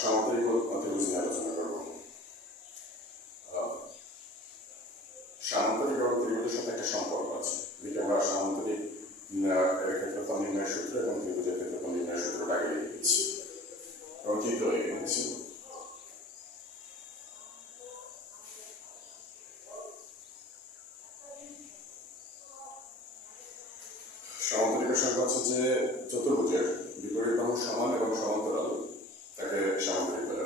সামান্তরিক ত্রিভুজ নিয়ে আলোচনা করব। সামান্তরিক এবং ত্রিভুজের সাথে একটা সম্পর্ক আছে, যেটা আমরা সামান্তরিক ক্ষেত্রফল নির্ণয়ের সূত্র এবং ত্রিভুজের ক্ষেত্রফল নির্ণয়ের সূত্রটাকে লিখে দিচ্ছি এবং চিত্র লিখে দিচ্ছি। সামান্তরিকের সংখ্যা হচ্ছে যে চতুর্ভুজের বিপরীত বাহু সমান এবং সমান্তরাল, তাকে সামান্তরিক বলে।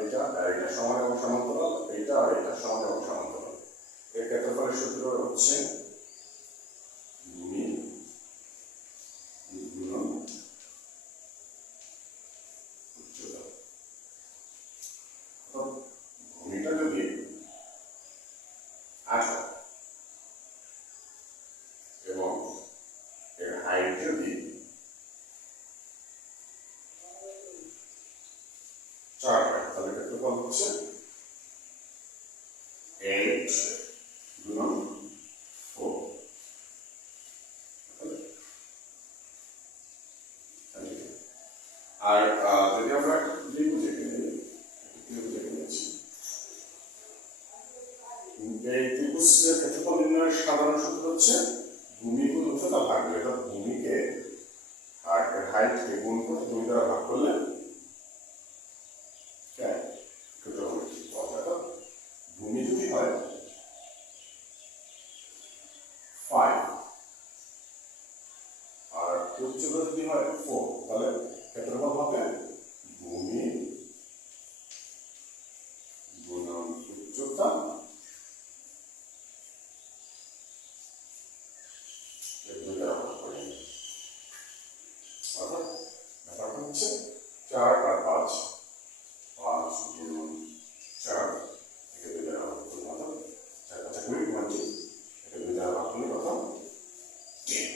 এইটা আর এটা সমান এবং সমান্তরাল, এইটা আর এটা সমান এবং সমান্তরাল। এর ক্ষেত্রফলের সূত্র হচ্ছে ভূমি গুণন উচ্চতা। ভূমিটা যদি 8 হয় এবং এর হাইট যদি 4 হয়, তাহলে ক্ষেত্রফল হচ্ছে 8 গুণন 4। আর যদি আমরা ত্রিভুজকে নিয়েছি, এই ত্রিভুজের ক্ষেত্রফল নির্ণয়ের সাধারণ সূত্র হচ্ছে ভূমি গুণ উচ্চতা ভাগ, অর্থাৎ ভূমিকে আর হাইটকে গুণ করে 2 দ্বারা ভাগ করলে ভূমি যদি হয় 5 আর উচ্চতা যদি হয় 4, তাহলে ক্ষেত্রফল হবে ভূমি গুণন উচ্চতা হচ্ছে 4 আর 5, 5 গুণন 4, একে 2 দ্বারা ভাগ করলে অর্থাৎ 4 5 20, একে 2 দ্বারা ভাগ করলে কত? 10।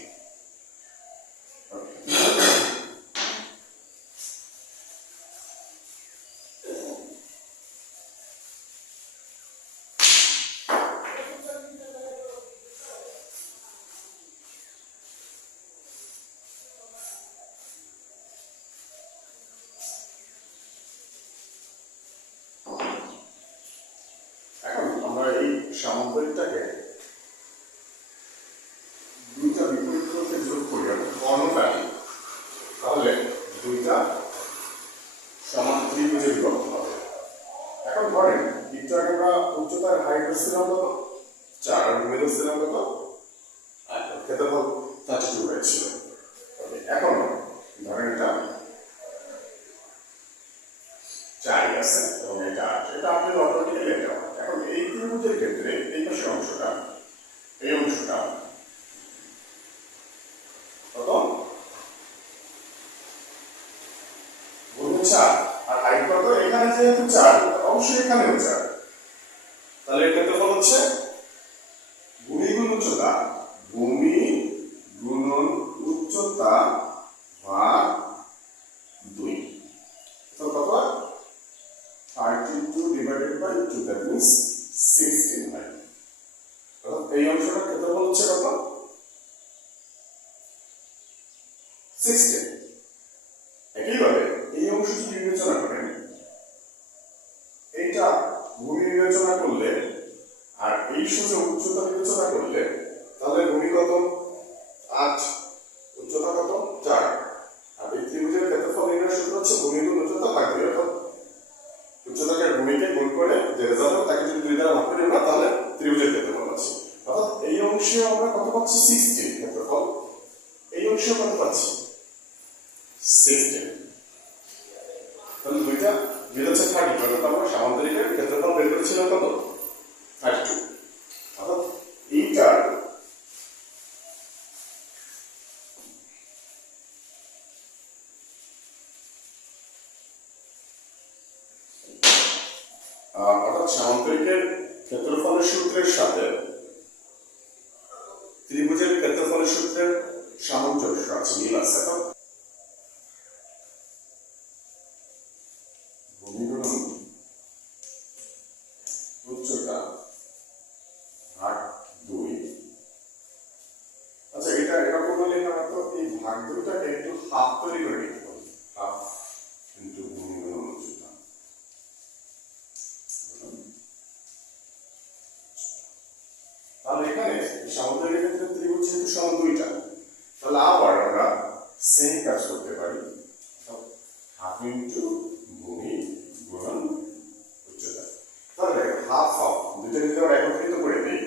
আমরা এই সামান্তরিকটাকে দুইটা বিপরীত করতে যোগ করি এবং কর্ণটা নিই, তাহলে দুইটা সমান ত্রিভুজের বিভক্ত হবে। এখন ধরেন একটু আগে আমরা উচ্চতার হাইট ছিলাম কত? 4 আর ভূমি ছিলাম কত? ক্ষেত্রফল 32 হয়েছিল। এখন ধরেন এটা 4 আছে এবং এটা 8, এটা আপনি অটোমেটিক্যালি এটা। এখন এই ত্রিভুজের ক্ষেত্রে এই পাশের অংশটা, এই অংশটা কত? ভূমি 4 আর হাইট কত? এখানে যেহেতু 4, অবশ্যই এখানেও 4, তাহলে এর ক্ষেত্রফল হচ্ছে ভূমি গুণ উচ্চতা, ভূমি গুণন উচ্চতা ভাগ 2। তো কত? 32 divided by 2, that means 16 হয়। এই অংশটার ক্ষেত্রফল হচ্ছে কত? 16। একইভাবে এই অংশ যদি বিবেচনা করেন, এইটা ভূমি বিবেচনা করলে আর এই সোজা উচ্চতা বিবেচনা করলে, তাহলে ভূমি কত? 8, উচ্চতা কত? 4। আর এই ত্রিভুজের ক্ষেত্রফল নির্ণয়ের সূত্র হচ্ছে ভূমি গুণ উচ্চতা ভাগ 2, অর্থাৎ উচ্চতাকে ভূমিকে গুণ করে যে রেজাল্ট হবে তাকে যদি 2 দ্বারা ভাগ করি আমরা, তাহলে ত্রিভুজের ক্ষেত্রফল আছে। অর্থাৎ এই অংশে আমরা কত পাচ্ছি? 16 ক্ষেত্রফল। এই অংশে কত পাচ্ছি? 16। তাহলে দুইটা মিল হচ্ছে 32, অর্থাৎ আমরা সামান্তরিকের ক্ষেত্রফল বের করেছিলাম কত? 32। অর্থাৎ এইটা অর্থাৎ সামান্তরিকের ক্ষেত্রফলের সূত্রের সাথে ত্রিভুজের ক্ষেত্রফলের সূত্রের সামঞ্জস্য আছে, মিল আছে। ভূমি গুণন উচ্চতা ভাগ 2। আচ্ছা, এটা এরকম হলে আমরা তো এই ভাগ 2টাকে একটু হাফ তৈরি করে নিতে পারি। হাফ ইন্টু ভূমি গুণন করতে পারি হাফ ইন্টু ভূমি গুণন উচ্চতা। তাহলে হাফ হাফ দুটো যদি আমরা একত্রিত করে দিই,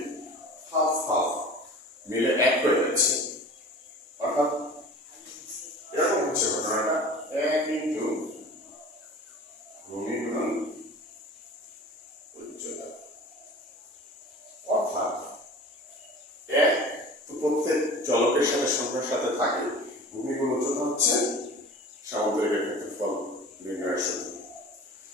হাফ হাফ মিলে এক হয়ে যাচ্ছে, অর্থাৎ এরকম হচ্ছে ঘটনাটা, 1 ইন্টু ভূমি গুণন উচ্চতা। অর্থাৎ এক তো প্রত্যেক চলকের সাথে সংখ্যার সাথে থাকে, ভূমি গুণ উচ্চতা হচ্ছে সামান্তরিকের ক্ষেত্রফল নির্ণয়ের সূত্র।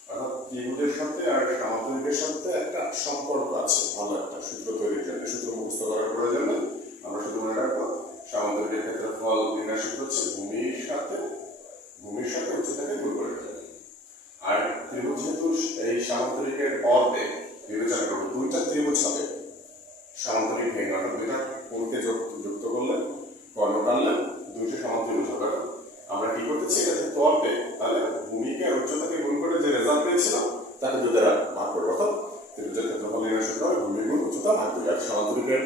অর্থাৎ ত্রিভুজের সাথে আর সামান্তরিকের সাথে একটা সম্পর্ক আছে, ভালো একটা সূত্র তৈরির জন্য। সূত্র মুখস্থ করার প্রয়োজন নেই, আমরা শুধু মনে রাখবো সামান্তরিকের ক্ষেত্রফল নির্ণয়ের সূত্র হচ্ছে ভূমির সাথে উচ্চতাকে গুণ করে দেবে। আর ত্রিভুজ যেহেতু এই সামান্তরিকের অর্ধেক বিবেচনা করবো, দুইটা ত্রিভুজ হবে সামান্তরিক ভেঙে, অর্থাৎ দুইটা কোণকে যুক্ত করলে কর্ণ টানলে দুইটা সমান্তরিক হবে। আমরা কি করতেছি, এটা যেহেতু অর্ধেক, তাহলে ভূমিকে আর উচ্চতাকে গুণ করে যে রেজাল্ট পেয়েছিলাম তাকে দুই দ্বারা ভাগ করবো, অর্থাৎ ত্রিভুজের ক্ষেত্রফল নির্ণয় সূত্র হবে ভূমি গুণ উচ্চতা ভাগ 2। আর সামান্তরিকের